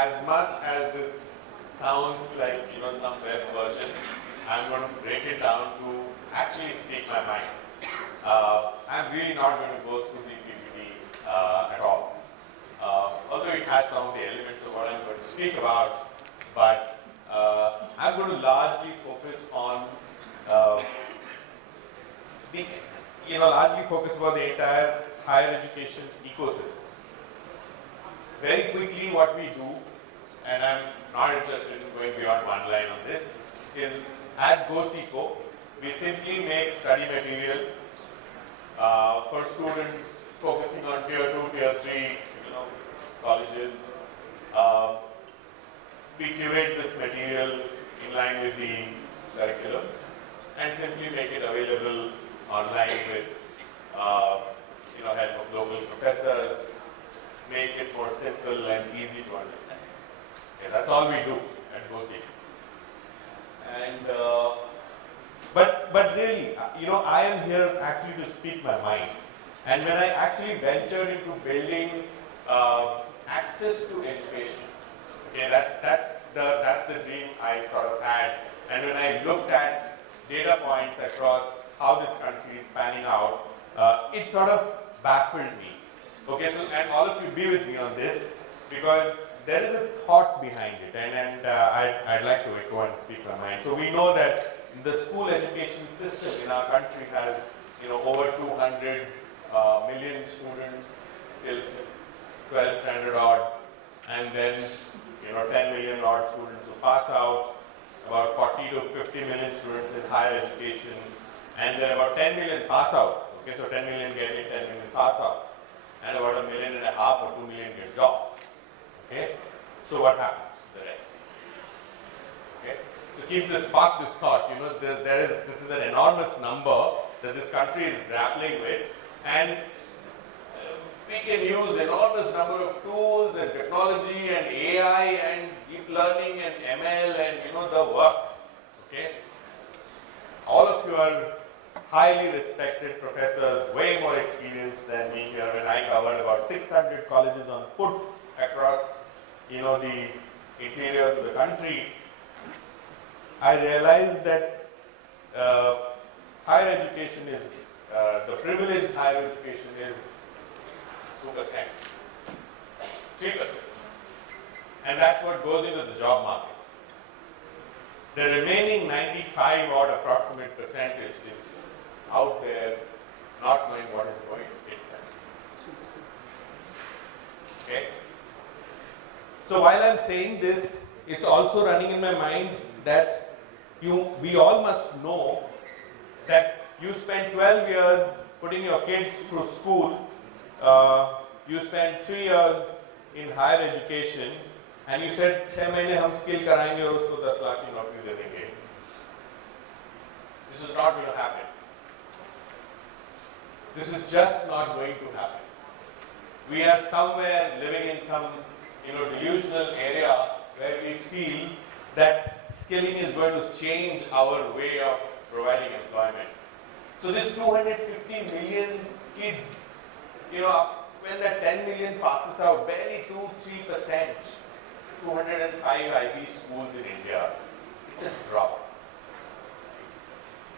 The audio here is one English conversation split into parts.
as much as this sounds like some web version, I'm going to break it down to actually speak my mind. I'm really not going to go through the PPT at all. Although it has some of the elements of what I'm going to speak about, but I'm going to largely focus on the entire higher education ecosystem. Very quickly, what we do, and I'm not interested in going beyond one line on this, is at Goseeko, we simply make study material for students focusing on tier 2, tier 3, colleges. We curate this material in line with the curriculum and simply make it available online with help of local professors, make it more simple and easy to understand. Okay, that's all we do at Goseeko. And but really, I am here actually to speak my mind. And when I actually ventured into building access to education, okay, that's the dream I sort of had. And when I looked at data points across how this country is panning out, it sort of baffled me. Okay, so and all of you be with me on this, because there is a thought behind it, and I'd like to echo and speak my mind. So we know that the school education system in our country has over 200 million students till 12th standard odd, and then 10 million odd students who pass out, about 40 to 50 million students in higher education, and there are about 10 million pass out. Okay, so 10 million get in, 10 million pass out, and about 1.5 million or 2 million get jobs. Okay, so what happens to the rest? Okay, so park this thought. This is an enormous number that this country is grappling with, and we can use enormous number of tools and technology and AI and deep learning and ML and the works. Okay, all of you are highly respected professors, way more experienced than me here. When I covered about 600 colleges on foot across the interiors of the country, I realized that higher education is, the privileged higher education is 2%, 3%. And that's what goes into the job market. The remaining 95 odd approximate percentage is out there not knowing what is going to hit them. Okay? So while I'm saying this, it's also running in my mind that we all must know that you spend 12 years putting your kids through school, you spend 3 years in higher education, and you said 6 महीने हम skill कराएंगे और उसको 10 लाख की नौकरी दे देंगे. This is not going to happen. This is just not going to happen. We are somewhere living in some delusional area where we feel that skilling is going to change our way of providing employment. So this 250 million kids, when that 10 million passes out, barely 2-3%, 205 IB schools in India, it's a drop.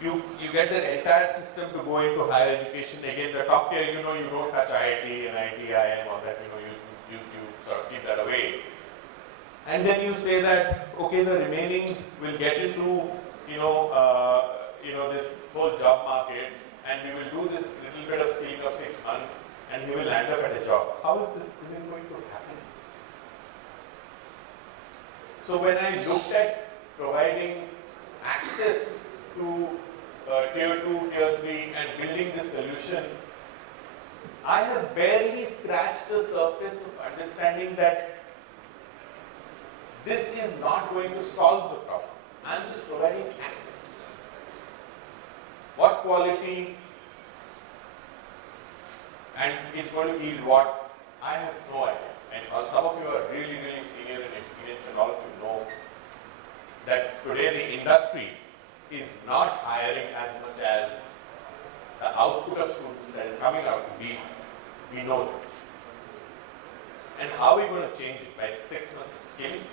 You get the entire system to go into higher education. Again, the top tier, you don't touch IIT, NIT, IIM, all that, you sort of keep that away. And then you say that, okay, the remaining will get into, this whole job market, and we will do this little bit of skilling of 6 months, and he will land up at a job. How is this even going to happen? So when I looked at providing access to tier 2, tier 3 and building this solution, I have barely scratched the surface of understanding that this is not going to solve the problem. I am just providing access. What quality and it's going to yield what? I have no idea. And some of you are really, really senior and experienced, and all of you know that today the industry is not hiring as much as the output of students that is coming out to be. We know that. And how are we going to change it? By 6 months of skilling?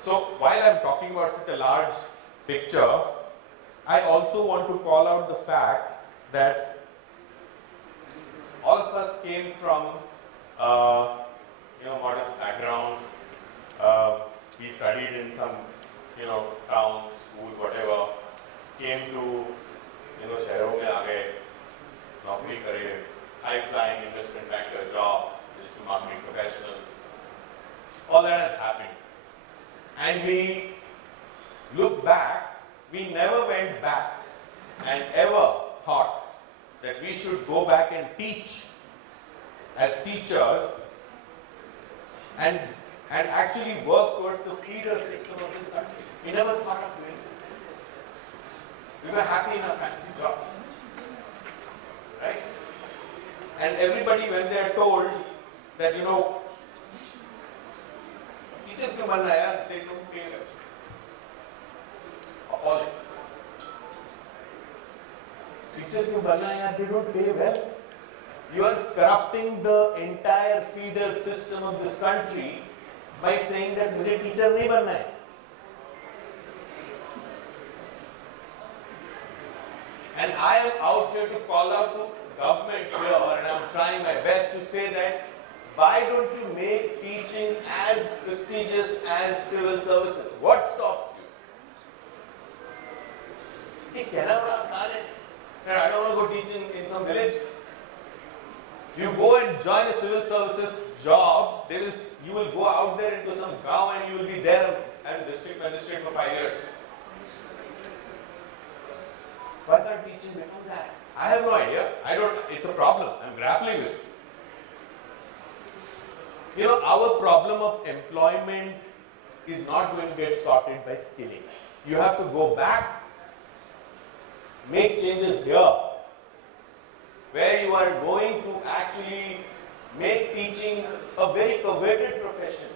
So while I'm talking about such a large picture, I also want to call out the fact that all of us came from modest backgrounds. We studied in some town, school, whatever. Came to शहरों में आ गए, नौकरी करे, high-flying investment banker job, digital marketing professional. All that has happened. And we look back, we never went back and ever thought that we should go back and teach as teachers and actually work towards the feeder system of this country. We never thought of doing it. We were happy in our fancy jobs. Right? And everybody, when they are told that, teacher क्यों बनना है यार, they don't pay well. Appalling. Teacher क्यों बनना है यार, they don't pay well. You are corrupting the entire feeder system of this country by saying that मुझे teacher नहीं बनना है. And I am out here to call out to government here, and I am trying my best to say that why don't you make teaching as prestigious as civil services? What stops you? I don't want to go teach in some village. You go and join a civil services job, you will go out there into some gaon and you will be there as a district magistrate for 5 years. Why can't teaching become that? I have no idea. It's a problem. I'm grappling with it. Our problem of employment is not going to get sorted by skilling. You have to go back, make changes here, where you are going to actually make teaching a very coveted profession.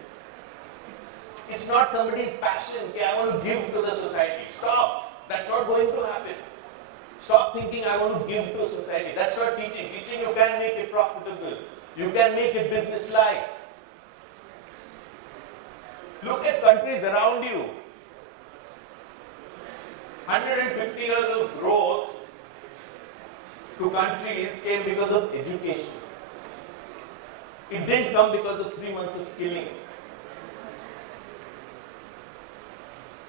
It's not somebody's passion. Okay, I want to give to the society. Stop. That's not going to happen. Stop thinking I want to give to society. That's not teaching. Teaching, you can make it profitable. You can make it business-like. Look at countries around you. 150 years of growth to countries came because of education. It didn't come because of 3 months of skilling.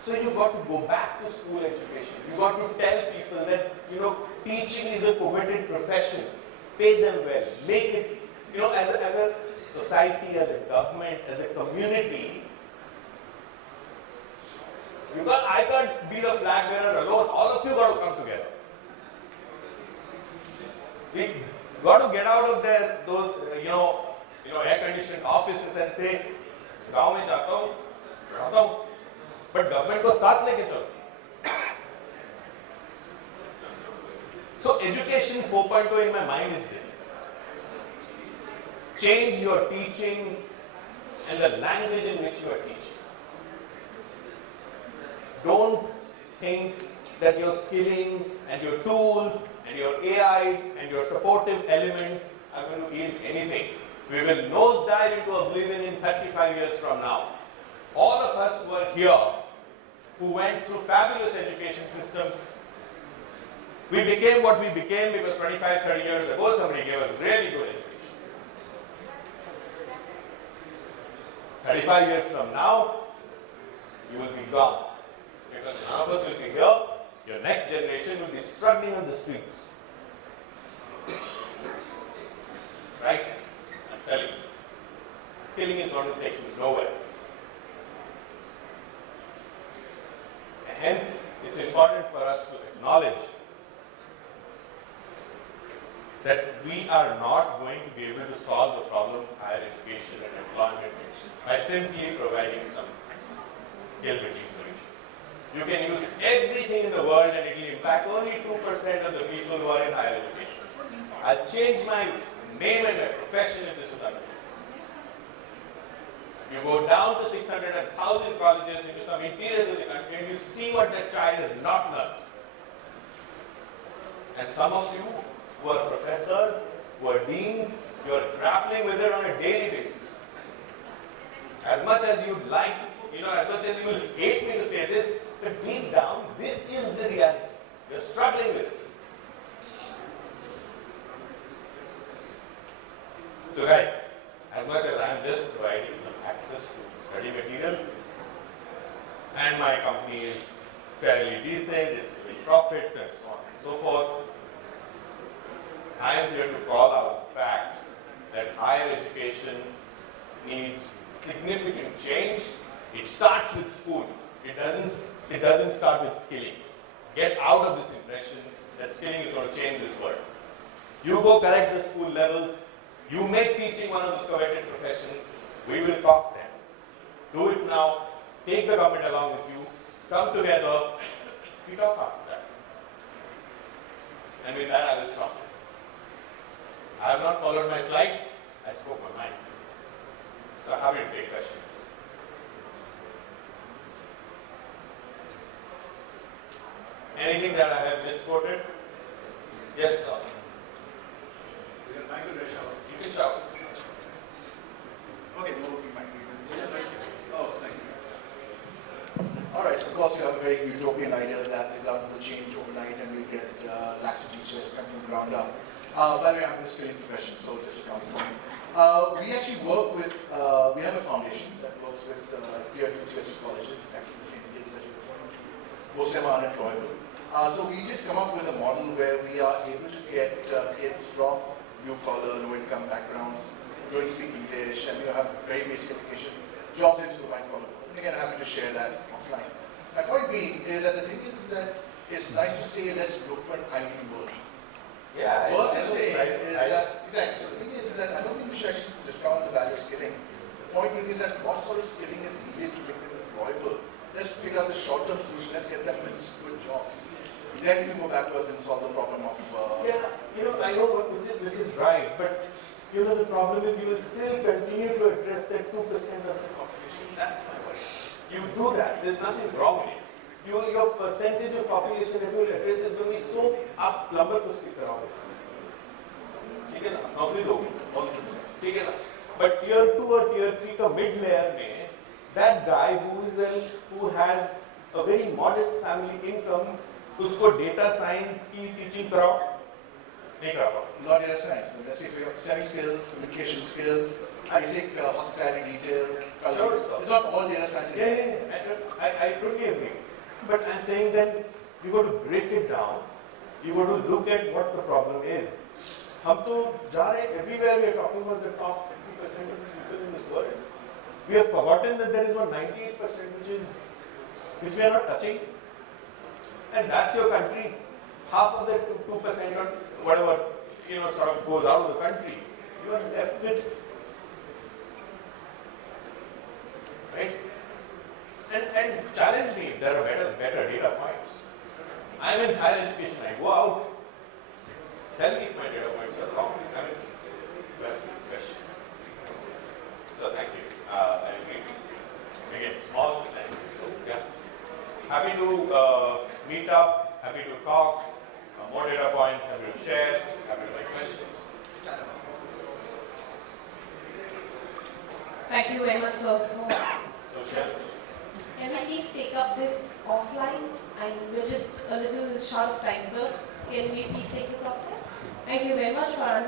So you got to go back to school education. You got to tell people that, teaching is a coveted profession. Pay them well. Make it, as a society, as a government, as a community. I can't be the flag bearer alone. All of you got to come together. We got to get out of there, those, air-conditioned offices and say, गाँव में जाता हूँ, रहता हूँ, but government को साथ लेके चलो. So education 4.0 in my mind is this: change your teaching and the language in which you are teaching. Don't think that your skilling and your tools and your AI and your supportive elements are going to yield anything. We will nosedive into oblivion in 35 years from now. All of us who are here, who went through fabulous education systems, we became what we became because 25, 30 years ago somebody gave us really good education. 35 years from now, you will be gone. Because none of us will be here, your next generation will be struggling on the streets. Right? I'm telling you. Skilling is going to take you nowhere. And hence, it's important for us to acknowledge that we are not going to be able to solve the problem of higher education and employment by simply providing some skill-building solutions. You can use everything in the world and it will impact only 2% of the people who are in higher education. I'll change my name and my profession if this is untrue. You go down to 600 and 1,000 colleges into some interiors of the country and you see what that child has not learned. And some of you who are professors, who are deans, You're grappling with it on a daily basis. As much as you'd like, as much as you will hate me to say this, but deep down, this is the reality. You're struggling with it. So guys, as much as I'm just providing some access to study material, and my company is fairly decent, it's giving profits and so on and so forth, I am here to call out the fact that higher education needs significant change. It starts with school. It doesn't start with skilling. Get out of this impression that skilling is going to change this world. You go correct the school levels. You make teaching one of those coveted professions. We will talk then. Do it now. Take the government along with you. Come together. We talk after that. And with that, I will stop. I have not followed my slides. I spoke my mind. So happy to take questions. Anything that I have misquoted? Yes, sir. You can shout. Okay, no working mic. Oh, thank you. All right, so of course you have a very utopian idea that the government will change overnight and we'll get lakhs of teachers come from ground up. By the way, I'm in the skilling profession, so just a comment. We actually work with, we have a foundation that works with tier 2, tier 3 colleges, exactly the same kids that you're referring to. Most of them are unemployable. So we did come up with a model where we are able to get kids from blue-collar, low-income backgrounds, don't speak English, and have very basic education, jobs into the white-collar world. Again, I'm happy to share that offline. My point being is that the thing is that it's nice to say let's look for an ideal world. Yeah. First to say is that, exactly, so the thing is that I don't think we should actually discount the value of skilling. The point being is that what sort of skilling is needed to make them employable? Let's figure out the short-term solution, let's get them in good jobs. Then we can go backwards and solve the problem of... I know which is right, but the problem is you will still continue to address that 2% of the population. That's my worry. You do that, there's nothing wrong with it. Your percentage of population that you will address is going to be so up, lumber to speak around it. But tier 2 or tier 3 ka mid layer mein, that guy who has a very modest family income, उसको data science की teaching कराओ, नहीं करा पाओ. Not data science, but let's say for your selling skills, communication skills, basic hospitality detail, Sure, it's not all data science. Yeah, I totally agree. But I'm saying that you got to break it down. You got to look at what the problem is. हम तो जा रहे everywhere we are talking about the top 50% of people in this world. We have forgotten that there is one 98% which we are not touching. And that's your country. Half of that 2% or whatever sort of goes out of the country. You are left with, right? And challenge me if there are better data points. I'm in higher education. I go out. Tell me if my data points are wrong. I mean, question. So thank you. I agree. Again, small percentage. So yeah, happy to meet up. Happy to talk. More data points. Happy to share. Happy to make questions. Thank you very much, sir. So share. Can we please take up this offline? We're just a little short of time, sir. Can we please take this offline? Thank you very much for